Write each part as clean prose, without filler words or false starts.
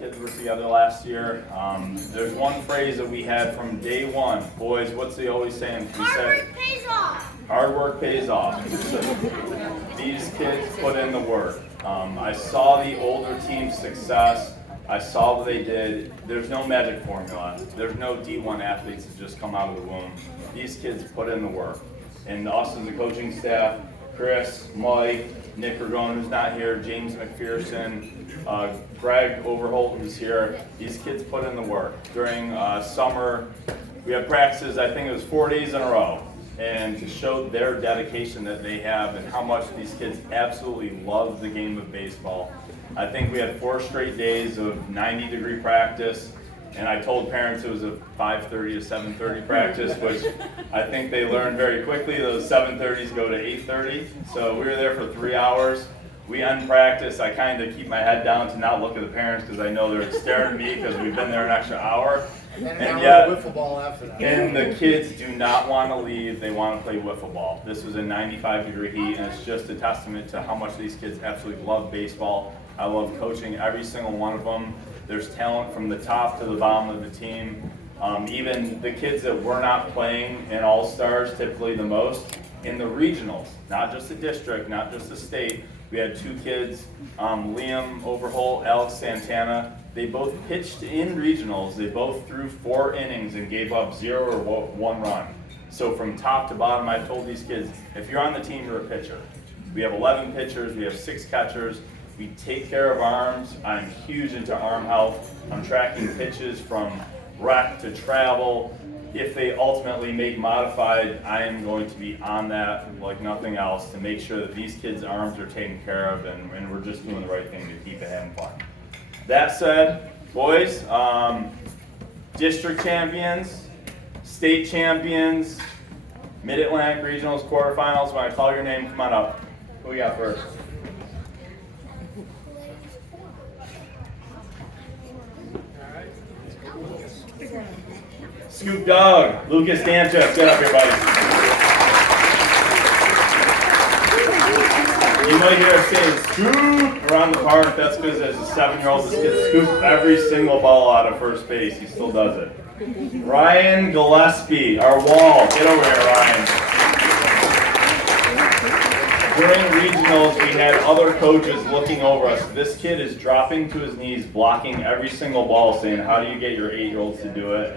kids were together last year. There's one phrase that we had from day one. Boys, what's they always saying? Hard work pays off. Hard work pays off. These kids put in the work. I saw the older team's success. I saw what they did. There's no magic formula. There's no D1 athletes that just come out of the womb. These kids put in the work. And us as the coaching staff, Chris, Mike, Nick Ragone, who's not here, James McPherson, Greg Overholt, who's here. These kids put in the work. During summer, we had practices, I think it was 4 days in a row. And to show their dedication that they have and how much these kids absolutely love the game of baseball. I think we had 4 straight days of 90-degree practice, and I told parents it was a 5:30 to 7:30 practice, which I think they learned very quickly. Those 7:30s go to 8:30, so we were there for 3 hours. We end practice. I kind of keep my head down to not look at the parents because I know they're staring at me because we've been there an extra hour. And yet, wiffle ball after that. And the kids do not want to leave. They want to play wiffle ball. This was a 95-degree heat, and it's just a testament to how much these kids absolutely love baseball. I love coaching every single one of them. There's talent from the top to the bottom of the team. Even the kids that were not playing in All-Stars, typically the most, in the regionals, not just the district, not just the state. We had 2 kids, Liam Overholt, Alex Santana. They both pitched in regionals. They both threw 4 innings and gave up 0 or 1 run. So from top to bottom, I told these kids, if you're on the team, you're a pitcher. We have 11 pitchers. We have 6 catchers. We take care of arms. I'm huge into arm health. I'm tracking pitches from rec to travel. If they ultimately make modified, I am going to be on that like nothing else to make sure that these kids' arms are taken care of and we're just doing the right thing to keep it having fun. That said, boys, district champions, state champions, Mid-Atlantic Regionals, quarterfinals. When I call your name, come on up. Who we got first? Scoop Dog, Lucas Danchuk, get up here, buddy. You might hear us saying scoop around the park. That's because as a 7-year-old, this kid scoops every single ball out of first base. He still does it. Ryan Gillespie, our wall. Get over here, Ryan. During regionals, we had other coaches looking over us. This kid is dropping to his knees, blocking every single ball, saying, how do you get your 8-year-olds to do it?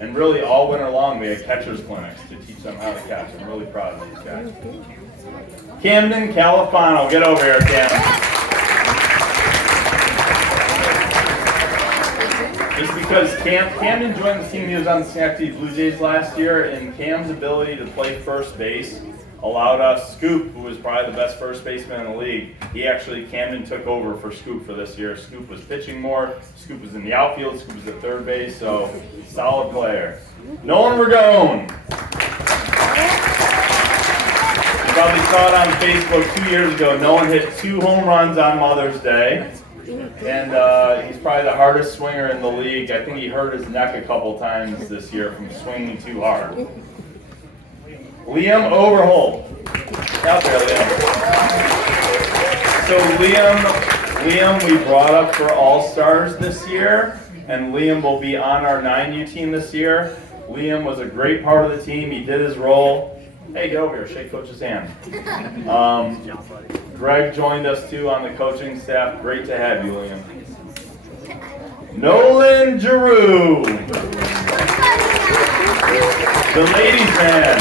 And really, all winter long, we had catcher's clinics to teach them how to catch. I'm really proud of these guys. Camden Califano, get over here, Cam. Just because Camden joined the team, he was on the Schenectady Blue Jays last year, and Cam's ability to play first base allowed us, Scoop, who was probably the best first baseman in the league, Camden took over for Scoop for this year. Scoop was pitching more, Scoop was in the outfield, Scoop was at third base, so solid player. Nolan Ragone. You probably saw it on Facebook 2 years ago. Nolan hit 2 home runs on Mother's Day, and he's probably the hardest swinger in the league. I think he hurt his neck a couple times this year from swinging too hard. Liam Overholt. Out there, Liam. So Liam we brought up for All-Stars this year, and Liam will be on our 9U team this year. Liam was a great part of the team. He did his role. Hey, get over here. Shake Coach's hand. Greg joined us, too, on the coaching staff. Great to have you, Liam. Nolan Giroux. The ladies' man.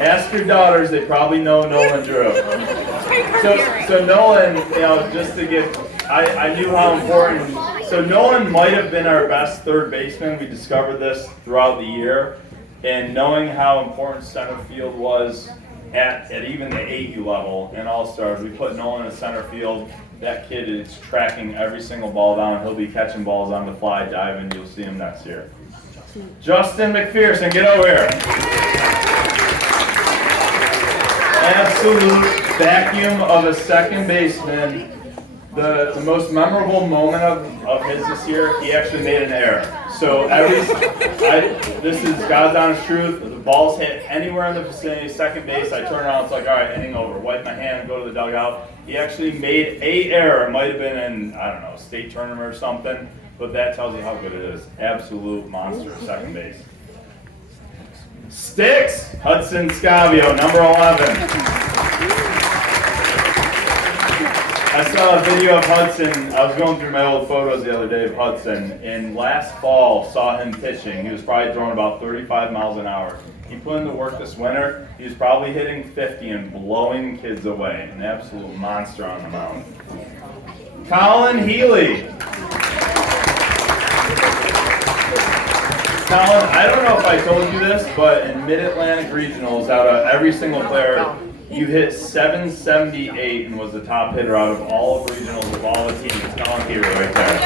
Ask your daughters, they probably know Nolan Giroux. So Nolan, just to get, I knew how important, so Nolan might have been our best third baseman. We discovered this throughout the year. And knowing how important center field was at even the 8U level in All-Stars, we put Nolan in center field. That kid is tracking every single ball down. He'll be catching balls on the fly, diving. You'll see him next year. Justin McPherson, get over here. Absolute vacuum of a second baseman. The most memorable moment of his this year, he actually made an error. So this is God's honest truth. The ball's hit anywhere in the vicinity of second base. I turn around, it's like, all right, inning over. Wipe my hand, go to the dugout. He actually made a error. It might have been in, I don't know, state tournament or something, but that tells you how good it is. Absolute monster at second base. Sticks, Hudson Scavio, number 11. I saw a video of Hudson. I was going through my old photos the other day of Hudson, and last fall saw him pitching. He was probably throwing about 35 miles an hour. He put in the work this winter. He was probably hitting 50 and blowing kids away. An absolute monster on the mound. Colin Healy. Colin, I don't know if I told you this, but in Mid-Atlantic Regionals, out of every single player, you hit 778 and was the top hitter out of all of regionals of all the teams. Colin Healy right there.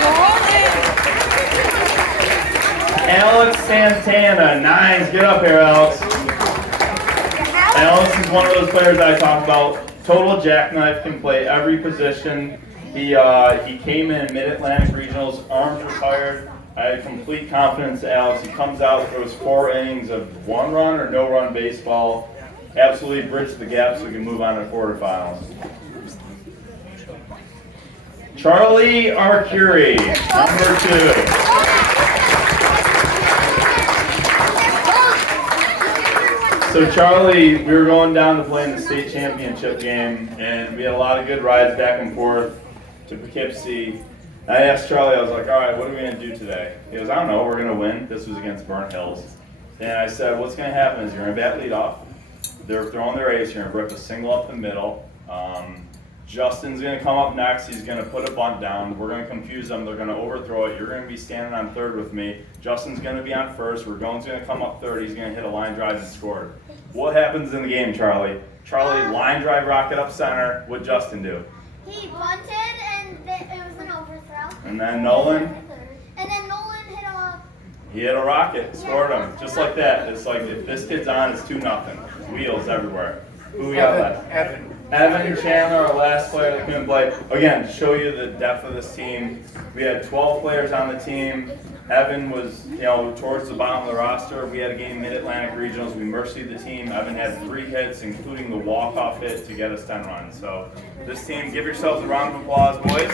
Alex Santana, 9s. Get up here, Alex. Alex is one of those players I talked about. Total jackknife, can play every position. He came in Mid-Atlantic Regionals, arms retired. I had complete confidence in Alex. He comes out, throws 4 innings of 1-run or no-run baseball. Absolutely bridged the gap so we can move on to quarterfinals. Charlie Arcuri, number 2. So Charlie, we were going down to play in the state championship game, and we had a lot of good rides back and forth to Poughkeepsie. I asked Charlie, I was like, all right, what are we going to do today? He goes, I don't know, we're going to win. This was against Burnt Hills. And I said, what's going to happen is you're going to bat leadoff. They're throwing their ace. You're going to rip a single up the middle. Justin's going to come up next. He's going to put a bunt down. We're going to confuse them. They're going to overthrow it. You're going to be standing on third with me. Justin's going to be on first. Ragon's going to come up third. He's going to hit a line drive and score. What happens in the game, Charlie? Charlie line drive rocket up center. What'd Justin do? He bunted and it was an overthrow. And then Nolan? And then Nolan hit a... He hit a rocket, scored him, just like that. It's like, if this kid's on, it's 2-0. Wheels everywhere. Who we got left? Evan Chandler, our last player that couldn't play. Again, to show you the depth of this team, we had 12 players on the team. Evan was, towards the bottom of the roster. We had a game Mid-Atlantic Regionals. We mercied the team. Evan had 3 hits, including the walk-off hit to get us 10 runs. So this team, give yourselves a round of applause, boys.